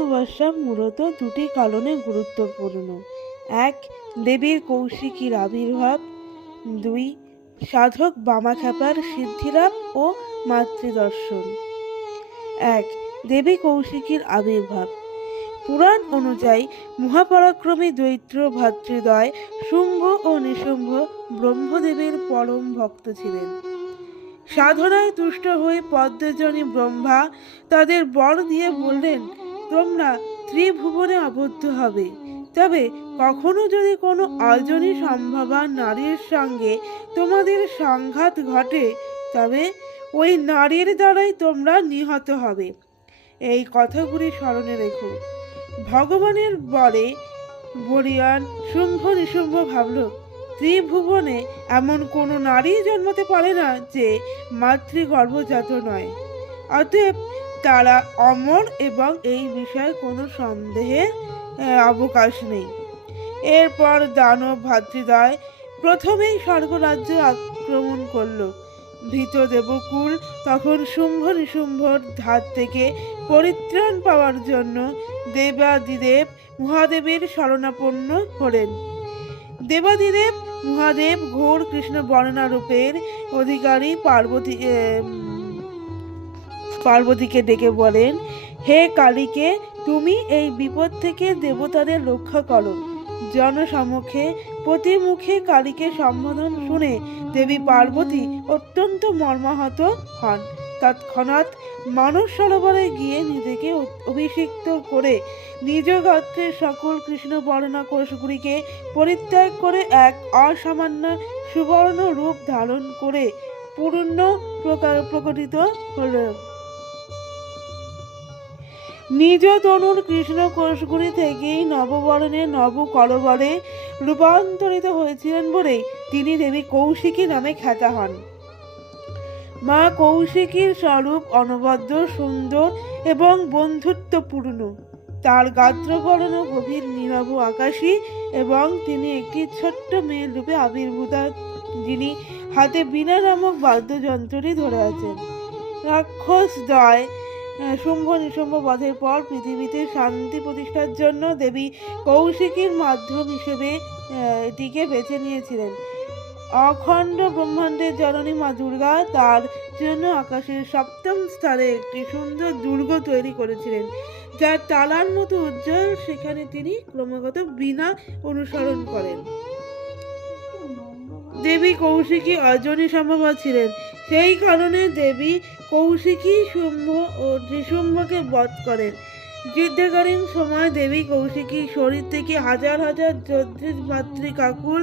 অমাবস্যা মূলত দুটি কারণে গুরুত্বপূর্ণ। এক, দেবীর কৌশিকীর আবির্ভাব। দুই, সাধক বামাখ্যাপার সিদ্ধিলাভ ও মাতৃদর্শন। এক, দেবী কৌশিকীর আবির্ভাব। পুরাণ অনুযায়ী মহাপরাক্রমী দৈত্য ভাতৃদ্বয় শুম্ভ ও নিশুম্ভ ব্রহ্মদেবের পরম ভক্ত ছিলেন। সাধনায় তুষ্ট হয়ে পদ্মজনী ব্রহ্মা তাদের বর দিয়ে বললেন তোমরা ত্রিভুবনে আবদ্ধ হবে। তবে কখনো যদি কোনো অজনী সম্ভাবা নারীর সঙ্গে তোমাদের সংঘাত ঘটে, তবে ওই নারীর দ্বারাই তোমরা নিহত হবে। এই কথাগুলি স্মরণে রেখো। ভগবানের বরে বরিয়ান শুম্ভ নিশুম্ভ ভাবল, ত্রিভুবনে এমন কোনো নারী জন্মাতে পারে না যে মাতৃগর্ভজাত নয়। অতএব তারা অমর এবং এই বিষয়ে কোনো সন্দেহের আহ, অবকাশ নেই। এরপর দানব ভাতৃদ্বয় প্রথমেই স্বর্গরাজ্য আক্রমণ করল। ভীত দেবকুল তখন শুম্ভ নিশুম্ভর ধার থেকে পরিত্রাণ পাওয়ার জন্য দেবাদিদেব মহাদেবের শরণাপন্ন হলেন। দেবাদিদেব মহাদেব ঘোর কৃষ্ণ বর্ণনা রূপের অধিকারী পার্বতী পার্বতীকে ডেকে বলেন, হে কালীকে, তুমি এই বিপদ থেকে দেবতাদের রক্ষা করো। জনসমক্ষে প্রতি মুখে কালীকে সম্বোধন শুনে দেবী পার্বতী অত্যন্ত মর্মাহত হন। তৎক্ষণাৎ মানস সরোবরে গিয়ে নিজেকে অভিষিক্ত করে নিজ গাত্রের সকল কৃষ্ণ বর্ণনা কোষগুলিকে পরিত্যাগ করে এক অসামান্য সুবর্ণ রূপ ধারণ করে পূর্ণ প্রকার প্রকটিত হল। নিজ তনুর কৃষ্ণ কোষগুলি থেকেই নববরণে নব কলবরে রূপান্তরিত হয়েছিলেন বলেই তিনি দেবী কৌশিকী নামে খ্যাতা হন। মা কৌশিকীর স্বরূপ অনবদ্য, সুন্দর এবং বন্ধুত্বপূর্ণ। তার গাত্রবর্ণ গভীর নীরব আকাশী এবং তিনি একটি ছোট্ট মেয়ের রূপে আবির্ভূতা, যিনি হাতে বিনা নামক বাদ্যযন্ত্রটি ধরে আছেন। রাক্ষস দয় শুম্ভ নিশুম্ভ বধের পর পৃথিবীতে শান্তি প্রতিষ্ঠার জন্য দেবী কৌশিকীর মাধ্যম হিসেবে এটিকে বেছে নিয়েছিলেন। অখণ্ড ব্রহ্মাণ্ডের জননী মা দুর্গা তার জন্য আকাশের সপ্তম স্থানে একটি সুন্দর দুর্গ তৈরি করেছিলেন, যার তালার মতো উজ্জ্বল সেখানে তিনি ক্রমাগত বিনা অনুসরণ করেন। দেবী কৌশিকী অজনী সম্ভবা ছিলেন। সেই কারণে দেবী কৌশিকী শুম্ভ ও নৃশুম্ভকে বধ করেন। যুদ্ধকালীন সময় দেবী কৌশিকী শরীর থেকে হাজার হাজার যোদ্ধির মাতৃকাকুল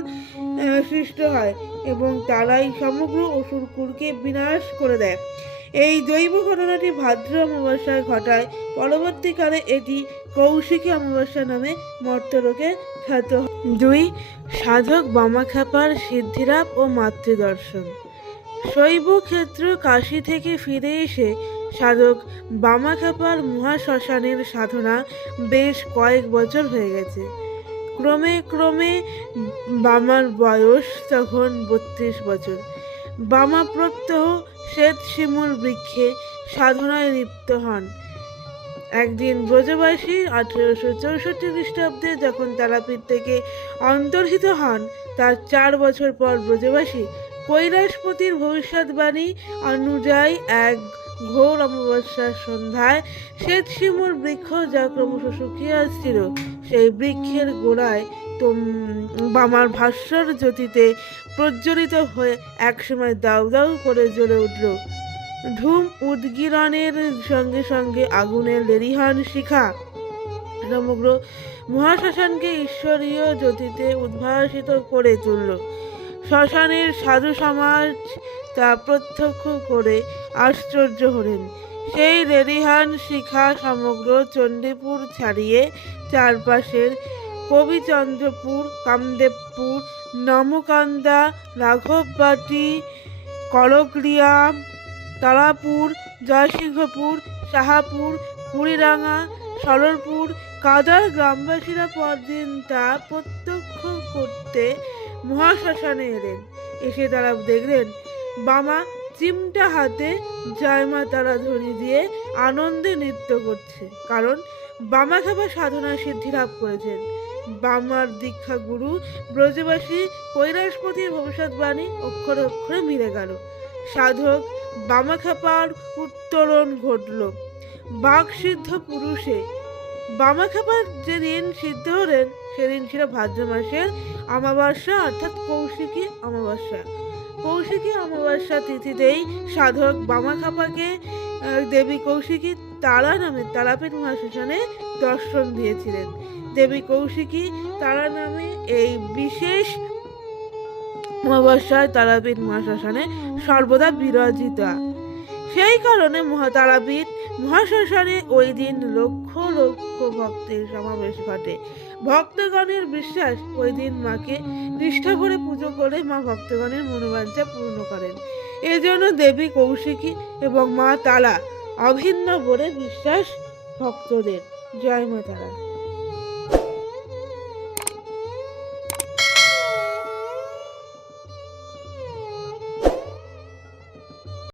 সৃষ্ট হয় এবং তারাই সমগ্র অসুরকুলকে বিনাশ করে দেয়। এই দৈব ঘটনাটি ভাদ্র অমাবস্যায় ঘটায়। পরবর্তীকালে এটি কৌশিকী অমাবস্যা নামে মর্তলোকে খ্যাত। দুই, সাধক বামাখ্যাপার সিদ্ধিলাভ ও মাতৃদর্শন। শৈব ক্ষেত্র কাশী থেকে ফিরে এসে সাধক বামাখ্যাপার মহাশ্মশানের সাধনা বেশ কয়েক বছর হয়ে গেছে। ক্রমে ক্রমে বামার বয়স তখন বত্রিশ বছর। বামা প্রত্যহ শ্বেত শিমুল বৃক্ষে সাধনায় লিপ্ত হন। একদিন ব্রজবাসী আঠেরোশো চৌষট্টি খ্রিস্টাব্দে যখন তারাপীঠ থেকে অন্তর্হিত হন, তার চার বছর পর ব্রজবাসী কৈলাসপতির ভবিষ্যৎবাণী অনুযায়ী এক ঘোর অমাবস্যার সন্ধ্যায় শ্বেত শিমুল বৃক্ষ যা ক্রমশ শুকিয়ে আসছিল, সেই বৃক্ষের গোড়ায় তোম, বামার ভাস্বর জ্যোতিতে প্রজ্বলিত হয়ে একসময় দাউ দাউ করে জ্বলে উঠল। ধূম উদ্গীরণের সঙ্গে সঙ্গে আগুনের লেরিহান শিখা সমগ্র মহাশ্মশানকে ঈশ্বরীয় জ্যোতিতে উদ্ভাসিত করে তুলল। শ্মশানের সাধু সমাজ তা প্রত্যক্ষ করে আশ্চর্য হলেন। সেই রেরিহান শিখা সমগ্র চণ্ডীপুর ছাড়িয়ে চারপাশের কবিচন্দ্রপুর, কামদেবপুর, নমকান্দা, রাঘববাটি করকলিয়া তারাপুর, জয়সিংহপুর সাহাপুর কুড়িরাঙ্গা সরলপুর কাদার গ্রামবাসীরা পরদিন তা প্রত্যক্ষ করতে মহাশ্মশানে এলেন। এসে তারা দেখলেন, বামা চিমটা হাতে জয় মা তারা ধরি দিয়ে আনন্দে নৃত্য করছে। কারণ বামা খাবা সাধনা সিদ্ধি লাভ করেছেন। বামার দীক্ষা গুরু ব্রজবাসী কৈলাসপতির ভবিষ্যৎবাণী অক্ষরে অক্ষরে মিলে গেল। সাধক বামাখাপার উত্তরণ ঘটল। বাকসিদ্ধ পুরুষে বামাখাপার যেদিন সিদ্ধ হলেন, সেদিন ছিল ভাদ্র মাসের অমাবস্যা, অর্থাৎ কৌশিকী অমাবস্যা। কৌশিকী অমাবস্যা তিথিতেই সাধক বামাখাপাকে দেবী কৌশিকী তারা নামে তারাপীঠ মহাশ্মশানে দর্শন দিয়েছিলেন। দেবী কৌশিকী তারা নামে এই বিশেষ অমাবস্যায় তারাপীঠ মহাশ্মশানে সর্বদা বিরাজিতা। সেই কারণে মহাতারাপীঠ মহাশ্মশানে ওই দিন লক্ষ লক্ষ ভক্তের সমাবেশ ঘটে। ভক্তগণের বিশ্বাস ওই দিন মাকে নিষ্ঠা করে পুজো করে মা ভক্তগণের মনোবাঞ্ছা পূর্ণ করেন। এজন্য দেবী কৌশিকী এবং মা তালা অভিন্ন বলে বিশ্বাস ভক্তদের। জয় মা তারা